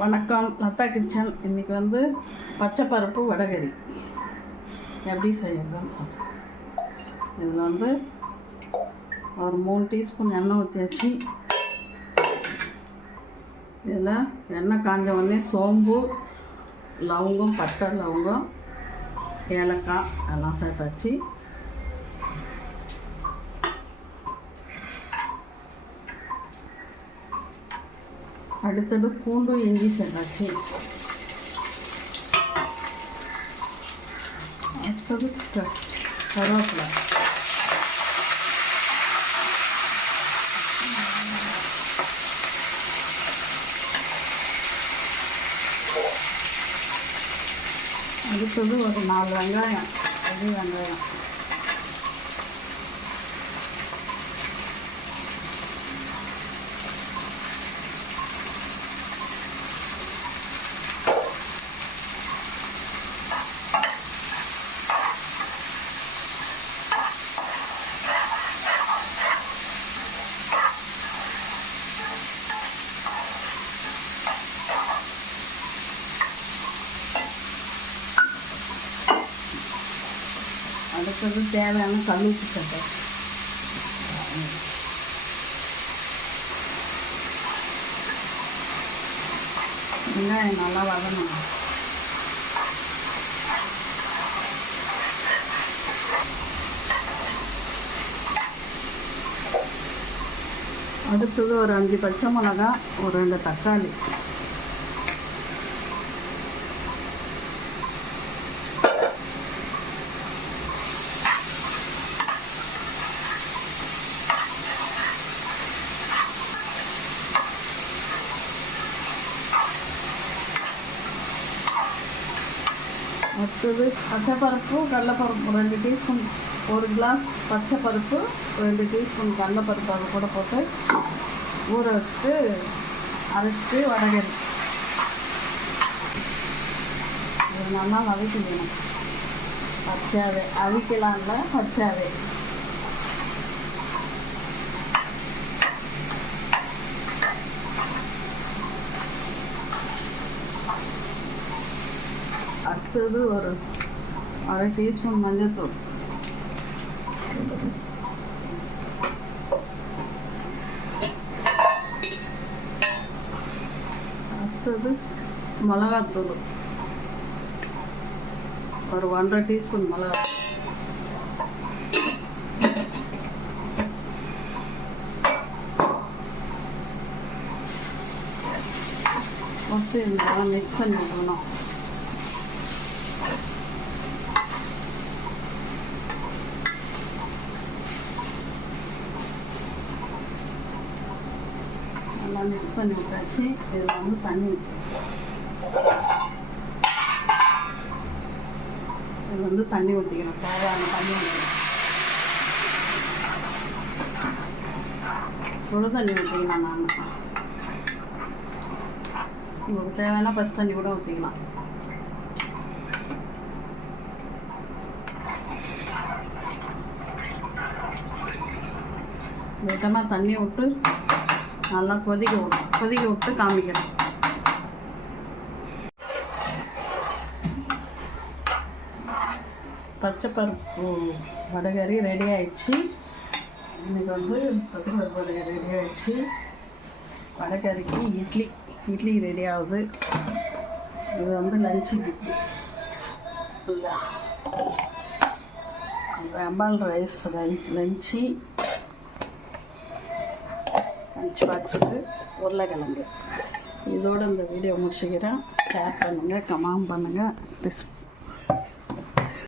வணக்கம், லதா கிச்சன். இன்றைக்கி பச்சை பருப்பு வடகறி எப்படி செய்யறதுன்னு சொல்கிறேன். இதில் ஒரு 3 டீஸ்பூன் எண்ணெய் ஊற்றியாச்சு. இதில் எண்ணெய் காஞ்ச உடனே சோம்பு, லவங்கம், பட்டை, லவங்கம், ஏலக்காய் எல்லாம் சேர்த்தாச்சு. அடுத்தது பூண்டு, இஞ்சி சேர்த்தாச்சு. அடுத்தது கருவேப்பிலை. அடுத்தது ஒரு 4 வெங்காயம், பெரிய வெங்காயம். அடுத்தது தேவையான கல்லுப்பு சேர்த்தாச்சு. வெங்காயம் நல்லா வதங்கணும். அடுத்தது ஒரு 5 பச்சை மிளகாய், ஒரு 2 தக்காளி. அடுத்தது பச்சைப்பருப்பு, கடலைப்பருப்பு 2 டீஸ்பூன், 1 கிளாஸ் பச்சைப்பருப்பு, 2 டீஸ்பூன் கடலைப்பருப்பு அதை கூட போட்டு ஊற வச்சுட்டு அரைச்சிட்டு வடகறி இது நல்லா வதக்கிக்கணும். பச்சாவே அவிக்கலாம் இல்லை, பச்சாவே. அடுத்தது ஒரு 1/2 டீஸ்பூன் மஞ்சள்தூள். அடுத்தது மிளகாத்தூள், ஒரு 1/2 டீஸ்பூன் மிளகா. ஃபஸ்ட்டு இதெல்லாம் மிக்ஸ் பண்ணி விடணும். நல்லா மிக்ஸ் பண்ணி விட்டாச்சு. இதில் தண்ணி, இது தண்ணி ஊற்றிக்கணும். தேவையான தண்ணி ஊற்றிக்கணும். சுடு தண்ணி ஊற்றிக்கலாம். நான் உங்களுக்கு தேவையான பச்சை தண்ணி கூட ஊற்றிக்கலாம். விதமாக தண்ணி விட்டு நல்லா கொதிக்க விட்டு காமிக்கிறேன். பச்சைப்பருப்பு வடகறி ரெடி ஆயிடுச்சு. இன்னைக்கு பச்சைப்பருப்பு வடகறி ரெடி ஆயிடுச்சு. வடகறிக்கு இட்லி ரெடி ஆகுது. இது லஞ்சுக்கு லெமன் ரைஸ் லஞ்ச் பாக்ஸுக்கு உருளைக்கிழங்கு. இதோடு இந்த வீடியோ முடிச்சுக்கிறேன். ஷேர் பண்ணுங்கள், கமெண்ட் பண்ணுங்கள்.